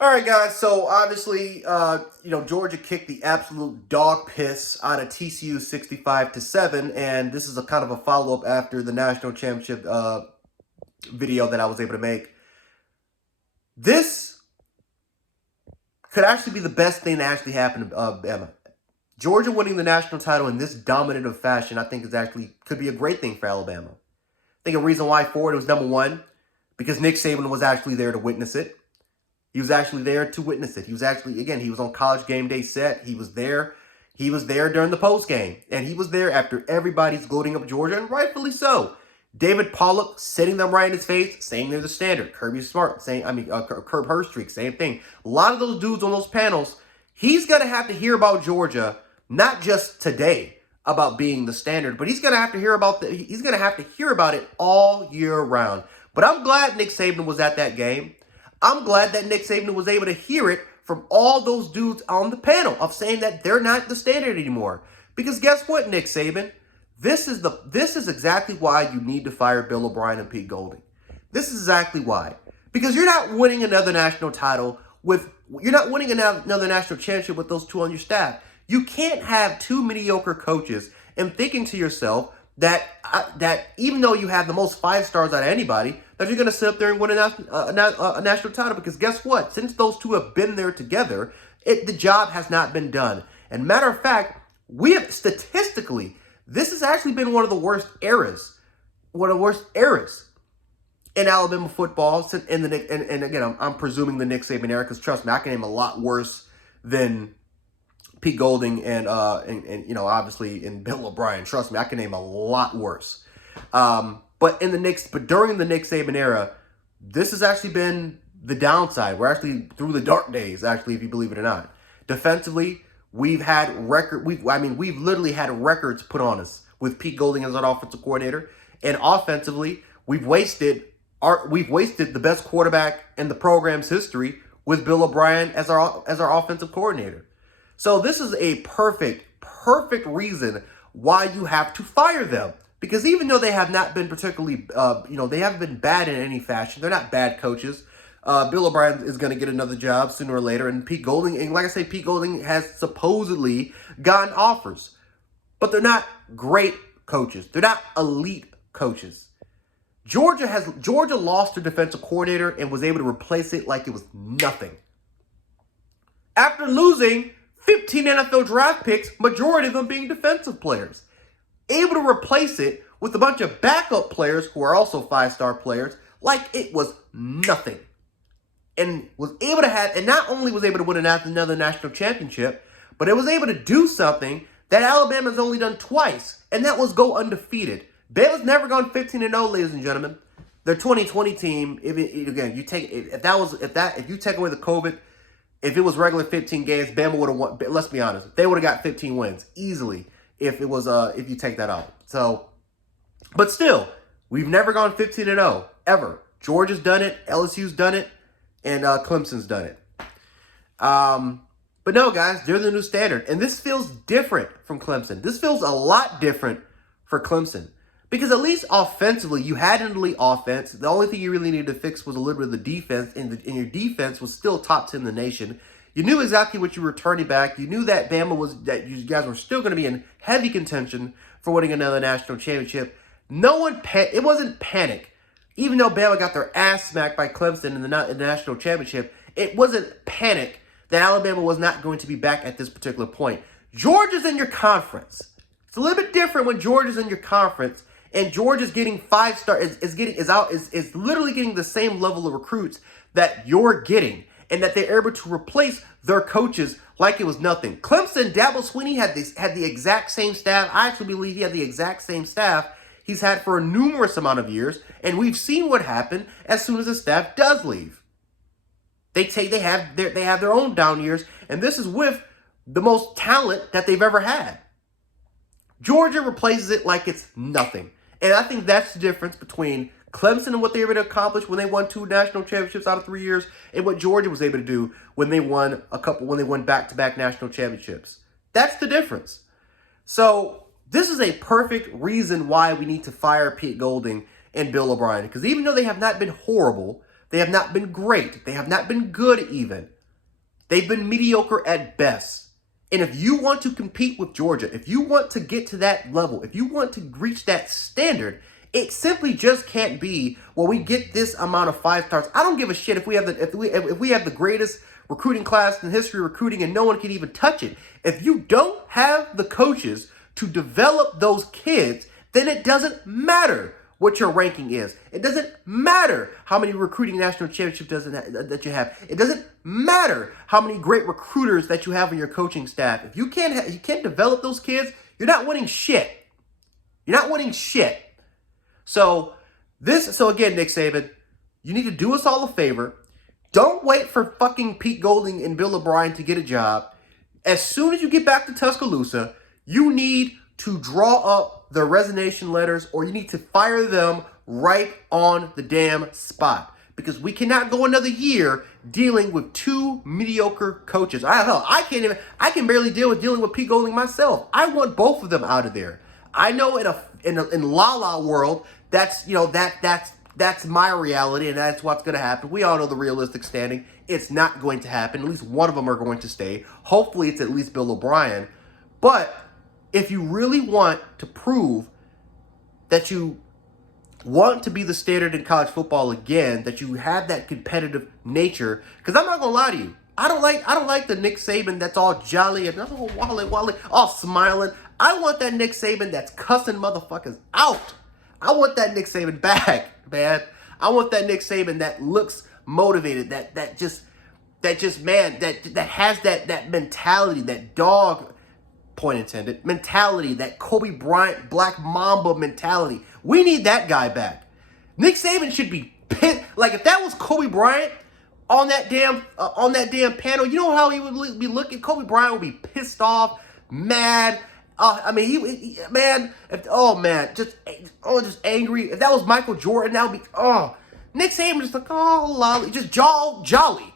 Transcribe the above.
All right, guys. So obviously, Georgia kicked the absolute dog piss out of TCU 65-7, and this is a kind of a follow up after the national championship video that I was able to make. This could actually be the best thing that actually happened to Bama. Georgia winning the national title in this dominative fashion, I think, could be a great thing for Alabama. I think a reason why for it was number one, because Nick Saban was actually there to witness it. He was actually there to witness it. He was actually, again, he was on College Game Day set. He was there. He was there during the post game. And he was there after everybody's gloating up Georgia, and rightfully so. David Pollock sitting them right in his face, saying they're the standard. Kirby Smart, Curb Herstreak, same thing. A lot of those dudes on those panels, he's going to have to hear about Georgia, not just today about being the standard, but he's going to have to hear about it all year round. But I'm glad Nick Saban was at that game. I'm glad that Nick Saban was able to hear it from all those dudes on the panel of saying that they're not the standard anymore. Because guess what, Nick Saban? This is exactly why you need to fire Bill O'Brien and Pete Golding. This is exactly why. Because you're not winning another national title you're not winning another national championship with those two on your staff. You can't have two mediocre coaches and thinking to yourself that even though you have the most 5 stars out of anybody, that you're going to sit up there and win a national title. Because guess what? Since those two have been there together, the job has not been done. And matter of fact, statistically, this has actually been one of the worst eras in Alabama football. And again, I'm presuming the Nick Saban era, because trust me, I can name a lot worse than Pete Golding and obviously in Bill O'Brien. Trust me, I can name a lot worse. But during the Nick Saban era, this has actually been the downside. We're actually through the dark days, actually, if you believe it or not. Defensively, we've literally had records put on us with Pete Golding as our offensive coordinator. And offensively, we've wasted the best quarterback in the program's history with Bill O'Brien as our offensive coordinator. So this is a perfect reason why you have to fire them. Because even though they have not been particularly, they haven't been bad in any fashion. They're not bad coaches. Bill O'Brien is going to get another job sooner or later. And Pete Golding has supposedly gotten offers. But they're not great coaches. They're not elite coaches. Georgia lost their defensive coordinator and was able to replace it like it was nothing. After losing 15 NFL draft picks, majority of them being defensive players. Able to replace it with a bunch of backup players who are also 5-star players like it was nothing. And not only was able to win another national championship, but it was able to do something that Alabama's only done twice, and that was go undefeated. Bama's never gone 15-0, ladies and gentlemen. Their 2020 team, if you take away the COVID, if it was regular 15 games, Bama would have won. Let's be honest, they would have got 15 wins easily if you take that out. So, but still, we've never gone 15-0 ever. Georgia's done it, LSU's done it, and Clemson's done it. But no, guys, they're the new standard, and this feels different from Clemson. This feels a lot different for Clemson. Because at least offensively, you had an elite offense. The only thing you really needed to fix was a little bit of the defense, and your defense was still top 10 in the nation. You knew exactly what you were turning back. You knew that that you guys were still going to be in heavy contention for winning another national championship. It wasn't panic. Even though Bama got their ass smacked by Clemson in the national championship, it wasn't panic that Alabama was not going to be back at this particular point. Georgia's in your conference. It's a little bit different when Georgia's in your conference. And Georgia's getting 5-star is literally getting the same level of recruits that you're getting, and that they're able to replace their coaches like it was nothing. Clemson, Dabo Swinney had the exact same staff. I actually believe he had the exact same staff he's had for a numerous amount of years, and we've seen what happened as soon as the staff does leave. They have their own down years, and this is with the most talent that they've ever had. Georgia replaces it like it's nothing. And I think that's the difference between Clemson and what they were able to accomplish when they won 2 national championships out of 3 years, and what Georgia was able to do when they won back-to-back national championships. That's the difference. So this is a perfect reason why we need to fire Pete Golding and Bill O'Brien. Because even though they have not been horrible, They have not been great. They have not been good even. They've been mediocre at best. And if you want to compete with Georgia, if you want to get to that level, if you want to reach that standard, it simply just can't be, well, we get this amount of 5 stars. I don't give a shit if we have the greatest recruiting class in history of recruiting and no one can even touch it. If you don't have the coaches to develop those kids, then it doesn't matter what your ranking is. It doesn't matter how many recruiting national championships that you have. It doesn't matter how many great recruiters that you have on your coaching staff. If you can't develop those kids, you're not winning shit. You're not winning shit. So again, Nick Saban, you need to do us all a favor. Don't wait for fucking Pete Golding and Bill O'Brien to get a job. As soon as you get back to Tuscaloosa, you need to draw up the resignation letters, or you need to fire them right on the damn spot. Because we cannot go another year dealing with 2 mediocre coaches. I can barely dealing with Pete Golding myself. I want both of them out of there. I know in La La world, that's my reality, and that's what's going to happen. We all know the realistic standing. It's not going to happen. At least one of them are going to stay. Hopefully, it's at least Bill O'Brien. But if you really want to prove that you want to be the standard in college football again, that you have that competitive nature, because I'm not gonna lie to you, I don't like the Nick Saban that's all jolly and wally, all smiling. I want that Nick Saban that's cussing motherfuckers out. I want that Nick Saban back, man. I want that Nick Saban that looks motivated, that has that mentality, that dog, point intended, mentality, that Kobe Bryant Black Mamba mentality. We need that guy back. Nick Saban should be pissed. Like, if that was Kobe Bryant on that damn panel, you know how he would be looking? Kobe Bryant would be pissed off, mad. Just angry. If that was Michael Jordan, that would be, Nick Saban just like, lolly, just jolly.